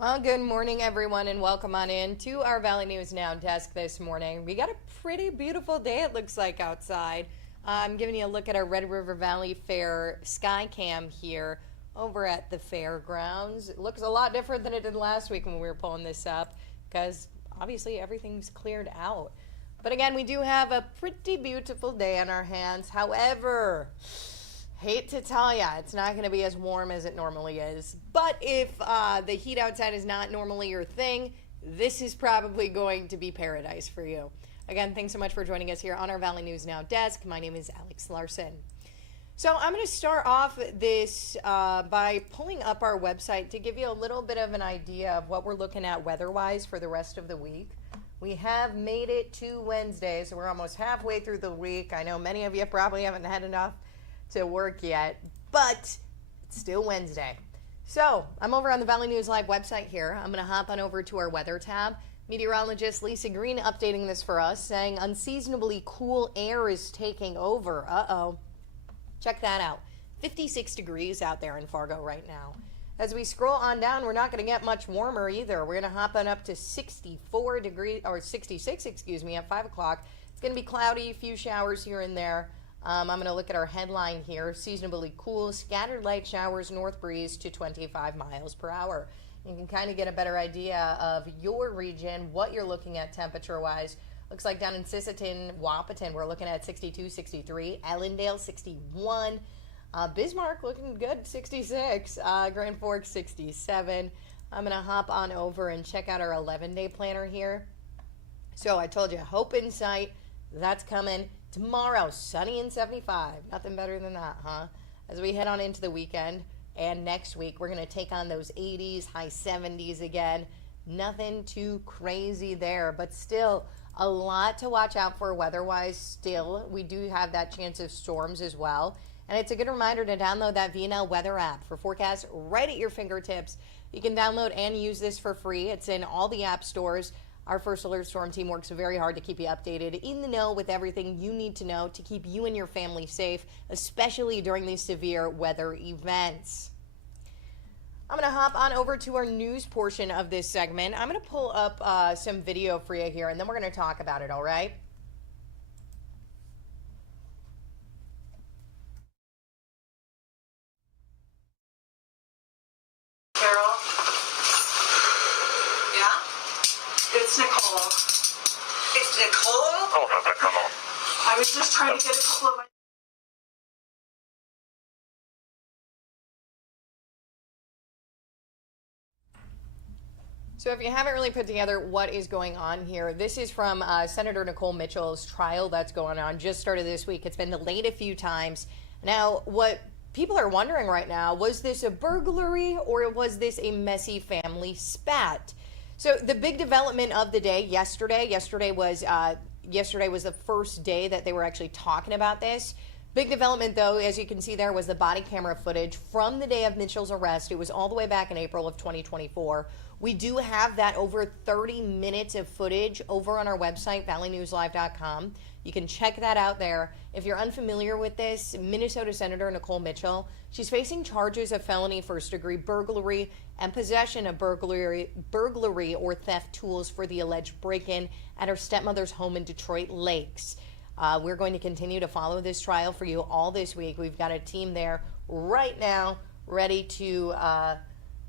Well, good morning, everyone, and welcome on in to our Valley News Now desk this morning. We got a pretty beautiful day, it looks like, outside. I'm giving you a look at our Red River Valley Fair sky cam here over at the fairgrounds. It looks a lot different than it did last week when we were pulling this up because obviously everything's cleared out. But again, we do have a pretty beautiful day on our hands. However, hate to tell ya, it's not going to be as warm as it normally is. But if the heat outside is not normally your thing, this is probably going to be paradise for you. Again, thanks so much for joining us here on our Valley News Now desk. My name is Alex Larson. So I'm going to start off this by pulling up our website to give you a little bit of an idea of what we're looking at weather-wise for the rest of the week. We have made it to Wednesday, so we're almost halfway through the week. I know many of you probably haven't had enough to work yet, but it's still Wednesday. So I'm over on the Valley News Live website here. I'm going to hop on over to our weather tab. Meteorologist Lisa Green updating this for us, saying unseasonably cool air is taking over. Uh-oh. Check that out. 56 degrees out there in Fargo right now. As we scroll on down, we're not going to get much warmer either. We're going to hop on up to 64 degrees, or 66, excuse me, at 5 o'clock. It's going to be cloudy, a few showers here and there. I'm going to look at our headline here. Seasonably cool, scattered light showers, north breeze to 25 miles per hour. You can kind of get a better idea of your region, what you're looking at temperature-wise. Looks like down in Sisseton, Wahpeton, we're looking at 62, 63. Ellendale, 61. Bismarck looking good, 66. Grand Forks, 67. I'm going to hop on over and check out our 11-day planner here. So I told you, hope in sight. That's coming. Tomorrow, sunny and 75. Nothing better than that, huh? As we head on into the weekend and next week, we're going to take on those 80s, high 70s again. Nothing too crazy there, but still a lot to watch out for weather-wise still. We do have that chance of storms as well. And it's a good reminder to download that VNN weather app for forecasts right at your fingertips. You can download and use this for free. It's in all the app stores. Our First Alert Storm team works very hard to keep you updated, in the know with everything you need to know to keep you and your family safe, especially during these severe weather events. I'm going to hop on over to our news portion of this segment. I'm going to pull up some video for you here, and then we're going to talk about it, all right? Carol? Yeah? It's Nicole. It's Nicole? Oh, come on. I was just trying to get a couple of my... So if you haven't really put together what is going on here, this is from Senator Nicole Mitchell's trial that's going on, just started this week. It's been delayed a few times. Now, what people are wondering right now, was this a burglary or was this a messy family spat? So the big development of the day yesterday was the first day that they were actually talking about this. Big development, though, as you can see there, was the body camera footage from the day of Mitchell's arrest. It was all the way back in April of 2024. We do have that over 30 minutes of footage over on our website, valleynewslive.com. You can check that out there. If you're unfamiliar with this, Minnesota Senator Nicole Mitchell, she's facing charges of felony first-degree burglary and possession of burglary or theft tools for the alleged break-in at her stepmother's home in Detroit Lakes. We're going to continue to follow this trial for you all this week. We've got a team there right now ready to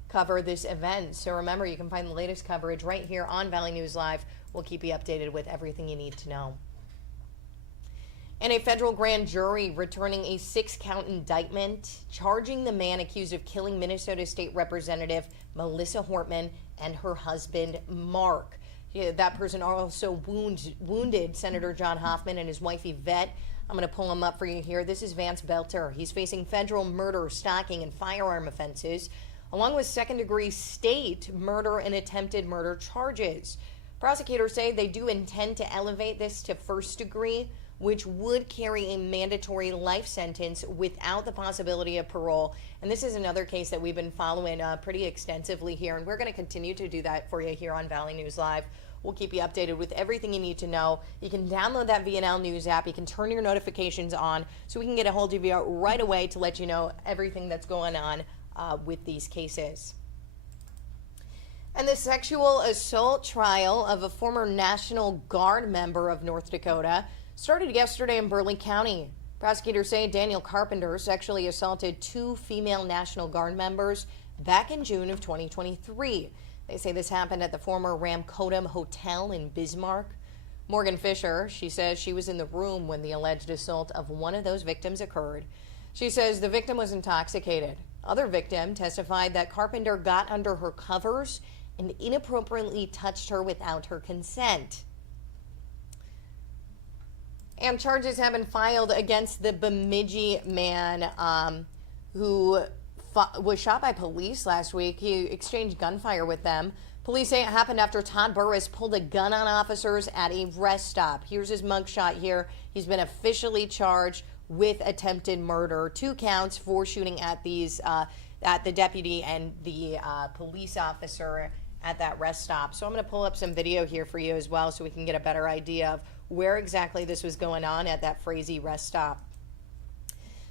cover this event. So remember, you can find the latest coverage right here on Valley News Live. We'll keep you updated with everything you need to know. And a federal grand jury returning a 6-count indictment charging the man accused of killing Minnesota State Representative Melissa Hortman and her husband, Mark. Yeah, that person also wounded Senator John Hoffman and his wife, Yvette. I'm going to pull him up for you here. This is Vance Belter. He's facing federal murder, stalking, and firearm offenses, along with second-degree state murder and attempted murder charges. Prosecutors say they do intend to elevate this to first degree, which would carry a mandatory life sentence without the possibility of parole. And this is another case that we've been following pretty extensively here, and we're going to continue to do that for you here on Valley News Live. We'll keep you updated with everything you need to know. You can download that VNL News app. You can turn your notifications on so we can get a hold of you right away to let you know everything that's going on with these cases. And the sexual assault trial of a former National Guard member of North Dakota started yesterday in Burleigh County. Prosecutors say Daniel Carpenter sexually assaulted 2 female National Guard members back in June of 2023. They say this happened at the former Ramcotum Hotel in Bismarck. Morgan Fisher, she says she was in the room when the alleged assault of one of those victims occurred. She says the victim was intoxicated. Other victim testified that Carpenter got under her covers and inappropriately touched her without her consent. And charges have been filed against the Bemidji man who was shot by police last week. He exchanged gunfire with them. Police say it happened after Todd Burris pulled a gun on officers at a rest stop. Here's his mugshot here. He's been officially charged with attempted murder, 2 counts for shooting at the deputy and the police officer at that rest stop. So I'm going to pull up some video here for you as well so we can get a better idea of where exactly this was going on at that Frazee rest stop.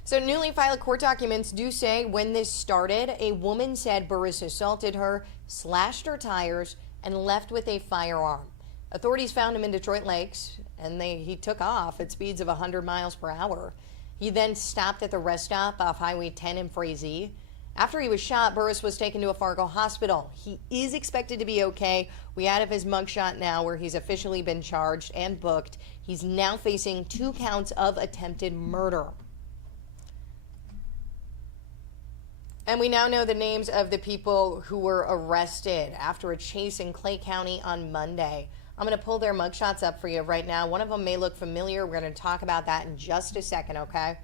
So newly filed court documents do say when this started, a woman said Burris assaulted her, slashed her tires, and left with a firearm. Authorities found him in Detroit Lakes, and he took off at speeds of 100 miles per hour. He then stopped at the rest stop off Highway 10 in Frazee. After he was shot, Burris was taken to a Fargo hospital. He is expected to be okay. We have his mugshot now where he's officially been charged and booked. He's now facing 2 counts of attempted murder. And we now know the names of the people who were arrested after a chase in Clay County on Monday. I'm going to pull their mugshots up for you right now. One of them may look familiar. We're going to talk about that in just a second, okay?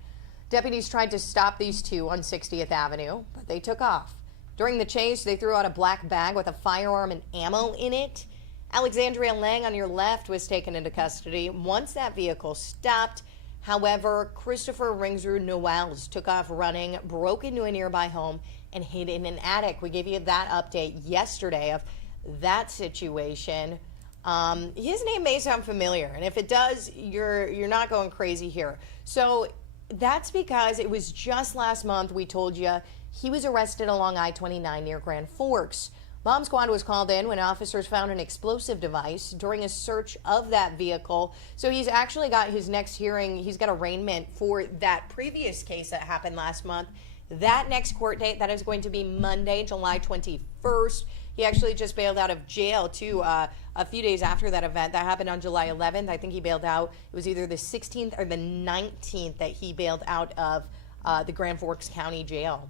Deputies tried to stop these 2 on 60th Avenue, but they took off. During the chase, they threw out a black bag with a firearm and ammo in it. Alexandria Lang on your left was taken into custody once that vehicle stopped. However, Christopher Ringsrud Noels took off running, broke into a nearby home, and hid in an attic. We gave you that update yesterday of that situation. His name may sound familiar, and if it does, you're not going crazy here. So that's because it was just last month we told you he was arrested along I-29 near Grand Forks. Bomb squad was called in when officers found an explosive device during a search of that vehicle. So he's actually got his next hearing. He's got arraignment for that previous case that happened last month. That next court date, that is going to be Monday, July 21st. He actually just bailed out of jail, too, a few days after that event. That happened on July 11th. I think he bailed out. It was either the 16th or the 19th that he bailed out of the Grand Forks County Jail.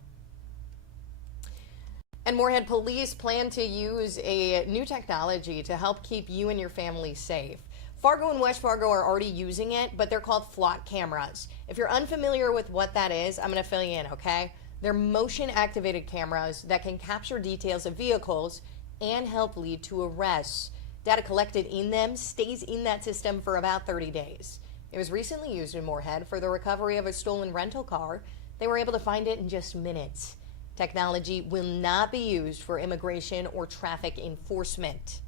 And Moorhead police plan to use a new technology to help keep you and your family safe. Fargo and West Fargo are already using it, but they're called flock cameras. If you're unfamiliar with what that is, I'm going to fill you in, okay? They're motion-activated cameras that can capture details of vehicles and help lead to arrests. Data collected in them stays in that system for about 30 days. It was recently used in Moorhead for the recovery of a stolen rental car. They were able to find it in just minutes. Technology will not be used for immigration or traffic enforcement.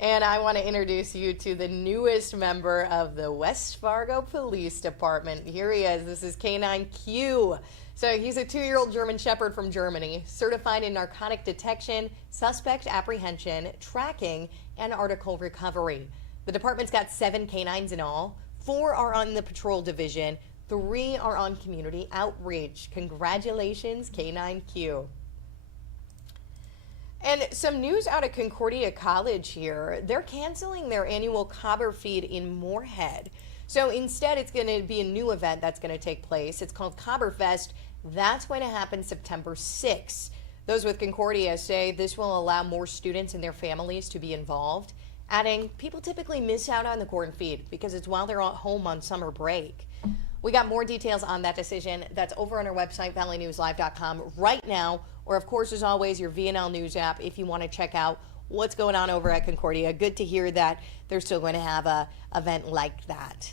And I want to introduce you to the newest member of the West Fargo Police Department. Here he is. This is K9Q. So he's a 2-year-old German Shepherd from Germany, certified in narcotic detection, suspect apprehension, tracking, and article recovery. The department's got 7 canines in all. 4 are on the patrol division. 3 are on community outreach. Congratulations, K9Q. And some news out of Concordia College here. They're canceling their annual Cobber Feed in Moorhead. So instead, it's going to be a new event that's going to take place. It's called Cobber Fest. That's going to happen September 6th. Those with Concordia say this will allow more students and their families to be involved, adding people typically miss out on the corn feed because it's while they're at home on summer break. We got more details on that decision. That's over on our website, valleynewslive.com right now. Or, of course, as always, your VNL News app if you want to check out what's going on over at Concordia. Good to hear that they're still going to have an event like that.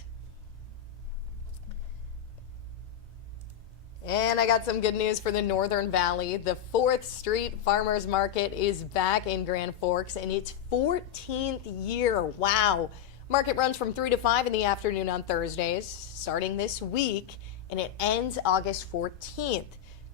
And I got some good news for the Northern Valley. The 4th Street Farmers Market is back in Grand Forks in its 14th year. Wow. Market runs from 3 to 5 in the afternoon on Thursdays, starting this week, and it ends August 14th.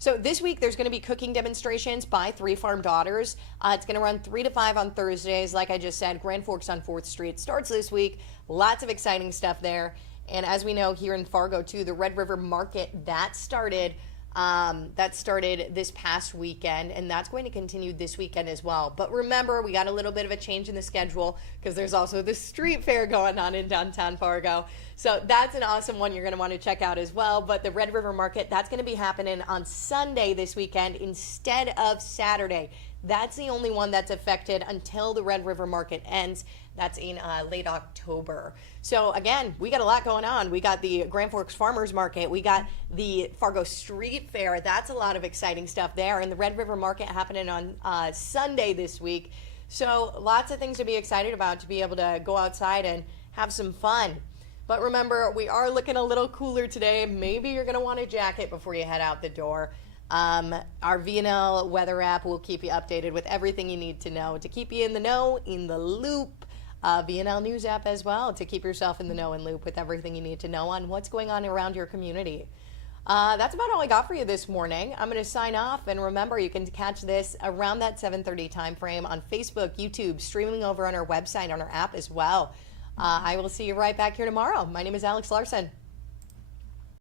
So this week there's going to be cooking demonstrations by 3 Farm Daughters. It's going to run 3 to 5 on Thursdays. Like I just said, Grand Forks on 4th Street starts this week. Lots of exciting stuff there. And as we know here in Fargo too, the Red River Market that started this past weekend, and that's going to continue this weekend as well. But remember, we got a little bit of a change in the schedule because there's also the street fair going on in downtown Fargo. So that's an awesome one you're going to want to check out as well. But the Red River Market, that's going to be happening on Sunday this weekend instead of Saturday. That's the only one that's affected until the Red River Market ends. That's in late October. So again, we got a lot going on. We got the Grand Forks Farmers Market. We got the Fargo Street Fair. That's a lot of exciting stuff there. And the Red River Market happening on Sunday this week. So lots of things to be excited about, to be able to go outside and have some fun. But remember, we are looking a little cooler today. Maybe you're going to want a jacket before you head out the door. Our VNL weather app will keep you updated with everything you need to know to keep you in the know, in the loop. VNL News app as well to keep yourself in the know and loop with everything you need to know on what's going on around your community. That's about all I got for you this morning. I'm going to sign off, and remember, you can catch this around that 7:30 time frame on Facebook, YouTube, streaming over on our website, on our app as well. I will see you right back here tomorrow. My name is Alex Larson.